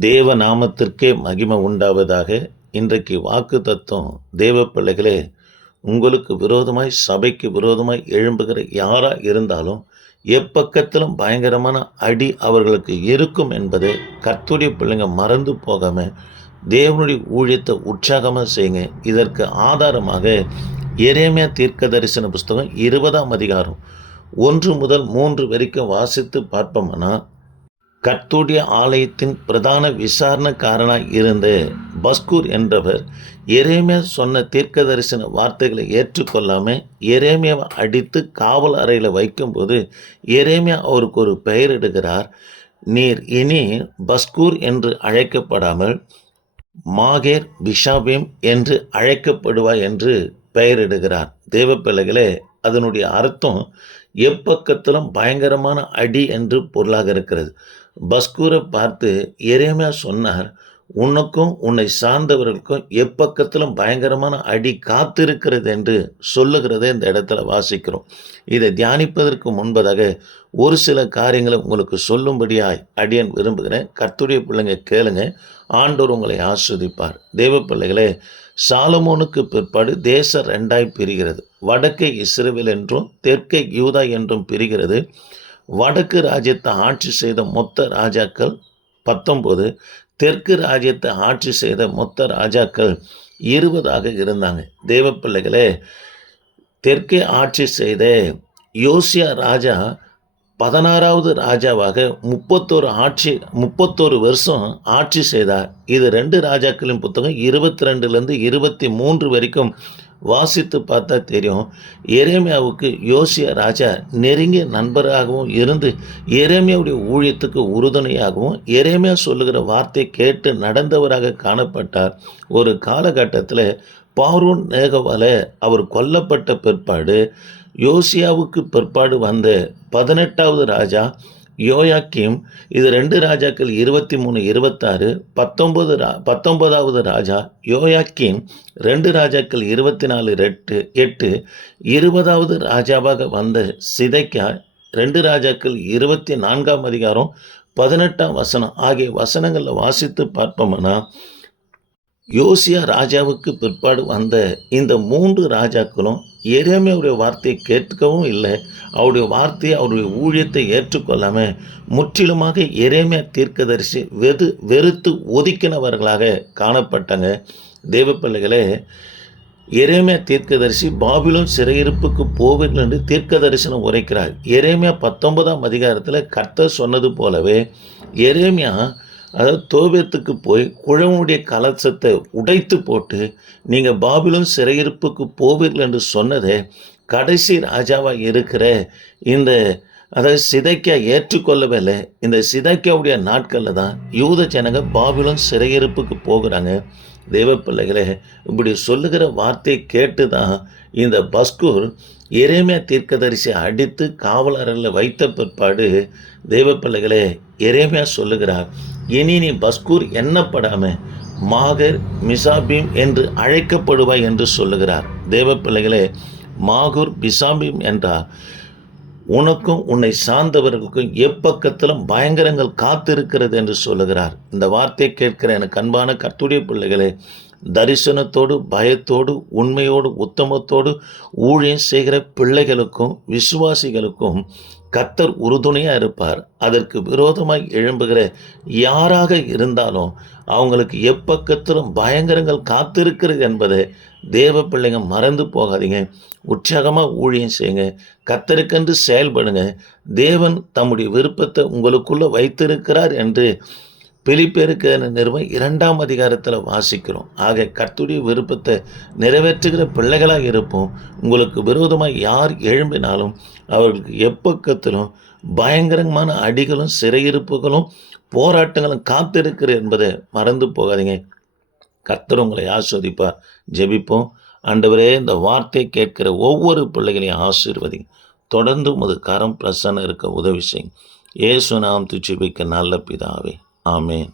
தேவ நாமத்திற்கே மகிமை உண்டாவதாக இன்றைக்கு வாக்கு தத்துவம் தேவ பிள்ளைகளே உங்களுக்கு விரோதமாய் சபைக்கு விரோதமாய் எழும்புகிற யாராக இருந்தாலும் எப்பக்கத்திலும் பயங்கரமான அடி அவர்களுக்கு இருக்கும் என்பதை கர்த்துடைய பிள்ளைங்க மறந்து போகாமல் தேவனுடைய ஊழியத்தை உற்சாகமாக செய்யுங்க. இதற்கு ஆதாரமாக எரேமியா தீர்க்க தரிசன புஸ்தகம் இருபதாம் அதிகாரம் ஒன்று முதல் மூன்று வரைக்கும் வாசித்து பார்ப்போம்னா கர்த்துடைய ஆலயத்தின் பிரதான விசாரணைக்காரனாக இருந்து பஸ்கூர் என்றவர் எரேமியா சொன்ன தீர்க்க தரிசன வார்த்தைகளை ஏற்றுக்கொள்ளாமல் எரேமியாவை அடித்து காவல் அறையில் வைக்கும்போது எரேமியா அவருக்கு ஒரு பெயரிடுகிறார் நீர் இனி பஸ்கூர் என்று அழைக்கப்படாமல் மாகேர் பிஷாபிம் என்று அழைக்கப்படுவாய் என்று பெயரிடுகிறார் தேவ பிள்ளைகளே அதனுடைய அர்த்தம் எப்பக்கத்திலும் பயங்கரமான அடி என்று பொருளாக இருக்கிறது. பஸ்கூரை பார்த்து எரேமியா சொன்னார் உனக்கும் உன்னை சார்ந்தவர்களுக்கும் எப்பக்கத்திலும் பயங்கரமான அடி காத்திருக்கிறது என்று சொல்லுகிறதை இந்த இடத்துல வாசிக்கிறோம். இதை தியானிப்பதற்கு முன்பதாக ஒரு சில காரியங்களை உங்களுக்கு சொல்லும்படியாய் அடியன் விரும்புகிறேன். கர்த்துடைய பிள்ளைங்க கேளுங்க. ஆண்டோர் உங்களை ஆஸ்வதிப்பார். தேவ பிள்ளைகளே சாலமோனுக்கு பிற்பாடு தேசம் ரெண்டாய் பிரிகிறது. வடக்கே இஸ்ரேல் என்றும் தெற்கே யூதா என்றும் பிரிகிறது. வடக்கு ராஜ்யத்தை ஆட்சி செய்த மொத்த ராஜாக்கள் பத்தொம்போது தெற்கு ராஜ்யத்தை ஆட்சி செய்த மொத்த ராஜாக்கள் இருபதாக இருந்தாங்க. தேவ பிள்ளைகளே தெற்கே ஆட்சி செய்த யோசியா ராஜா பதினாறாவது ராஜாவாக முப்பத்தோரு ஆட்சி முப்பத்தோரு வருஷம் ஆட்சி செய்தார். இது ரெண்டு ராஜாக்களின் புத்தகம் இருபத்தி ரெண்டுலேருந்து இருபத்தி மூன்று வரைக்கும் வாசித்து பார்த்தா தெரியும் எரேமியாவுக்கு யோசியா ராஜா நெருங்கிய நண்பராகவும் இருந்து எரேமியாவுடைய ஊழியத்துக்கு உறுதுணையாகவும் எரேமியா சொல்லுகிற வார்த்தை கேட்டு நடந்தவராக காணப்பட்டார். ஒரு காலகட்டத்தில் பாரூன் நேகவால அவர் கொல்லப்பட்ட பிற்பாடு யோசியாவுக்கு பிற்பாடு வந்த பதினெட்டாவது ராஜா யோயாக்கிம் இது ரெண்டு ராஜாக்கள் இருபத்தி மூணு இருபத்தாறு பத்தொன்பது ரா பத்தொன்பதாவது ராஜா யோயாக்கிம் ரெண்டு ராஜாக்கள் இருபத்தி நாலு ரெட்டு எட்டு இருபதாவது ராஜாவாக வந்த சிதைக்கா ரெண்டு ராஜாக்கள் இருபத்தி நான்காம் அதிகாரம் பதினெட்டாம் வசனம். ஆகிய வசனங்களில் வாசித்து பார்ப்போம்னா யோசியா ராஜாவுக்கு பிற்பாடு வந்த இந்த மூன்று ராஜாக்களும் எரேமியாவுடைய வார்த்தையை கேட்கவும் இல்லை. அவருடைய வார்த்தையை அவருடைய ஊழியத்தை ஏற்றுக்கொள்ளாமல் முற்றிலுமாக எரேமியா தீர்க்கதரிசி வெது வெறுத்து ஒதுக்கினவர்களாக காணப்பட்டாங்க. தேவப்பள்ளைகளே எரேமியா தீர்க்கதரிசி பாபிலோன் சிறையிருப்புக்கு போவீர்கள் என்று தீர்க்க தரிசனம் உரைக்கிறார். எரேமியா பத்தொன்பதாம் அதிகாரத்தில் கர்த்தர் சொன்னது போலவே எரேமியா அதாவது தோபியத்துக்கு போய் குழவனுடைய கலசத்தை உடைத்து போட்டு நீங்கள் பாபிலும் சிறையிருப்புக்கு போவீர்கள் என்று சொன்னதே கடைசி ராஜாவாக இருக்கிற இந்த அதாவது சிதைக்கா ஏற்றுக்கொள்ளவில்லை இந்த சிதைக்காவுடைய நாட்களில் தான் யூத ஜனங்க பாபிலும் சிறையிருப்புக்கு போகிறாங்க. தெய்வ பிள்ளைகளே இப்படி சொல்லுகிற வார்த்தையை கேட்டு தான் இந்த பஸ்கூர் எரேமியா தீர்க்கதரிசி அடித்து காவலரில் வைத்த பிற்பாடு தெய்வ பிள்ளைகளே எரேமியா சொல்லுகிறார் இனி நீ பஸ்கூர் எண்ணப்படாமல் மாகர் மிசாபீம் என்று அழைக்கப்படுவாய் என்று சொல்லுகிறார். தேவ பிள்ளைகளே மாகூர் பிசாபீம் என்றார் உனக்கும் உன்னை சார்ந்தவர்களுக்கும் எப்பக்கத்திலும் பயங்கரங்கள் காத்திருக்கிறது என்று சொல்லுகிறார். இந்த வார்த்தையை கேட்கிற எனக்கு அன்பான கத்துடைய பிள்ளைகளே தரிசனத்தோடு பயத்தோடு உண்மையோடு உத்தமத்தோடு ஊழியம் செய்கிற பிள்ளைகளுக்கும் விசுவாசிகளுக்கும் கத்தர் உறுதுணையாக இருப்பார். அதற்கு விரோதமாய் எழும்புகிற யாராக இருந்தாலும் அவங்களுக்கு எப்பக்கத்திலும் பயங்கரங்கள் காத்திருக்கிறது என்பதை தேவ பிள்ளைங்க மறந்து போகாதீங்க. உற்சாகமாக ஊழியம் செய்யுங்க. கத்தருக்கென்று செயல்படுங்க. தேவன் தம்முடைய விருப்பத்தை உங்களுக்குள்ளே வைத்திருக்கிறார் என்று பிலிப்பேருக்கு நிறுவனம் இரண்டாம் அதிகாரத்தில் வாசிக்கிறோம். ஆக கத்துடைய விருப்பத்தை நிறைவேற்றுகிற பிள்ளைகளாக இருப்போம். உங்களுக்கு விரோதமாக யார் எழும்பினாலும் அவர்களுக்கு எப்பக்கத்திலும் பயங்கரமான அடிகளும் சிறையிருப்புகளும் போராட்டங்களும் காத்திருக்கிற என்பதை மறந்து போகாதீங்க. கர்த்தர் உங்களை ஆஸ்வதிப்பார் ஜெபிப்போம். ஆண்டவரே இந்த வார்த்தையை கேட்கிற ஒவ்வொரு பிள்ளைகளையும் ஆசீர்வதிங்க. தொடர்ந்து உமது கரம் பிரசன்ன இருக்க உதவி செய்யும் ஏசு நாம் துச்சிபிக்க நல்ல பிதாவே. Amen.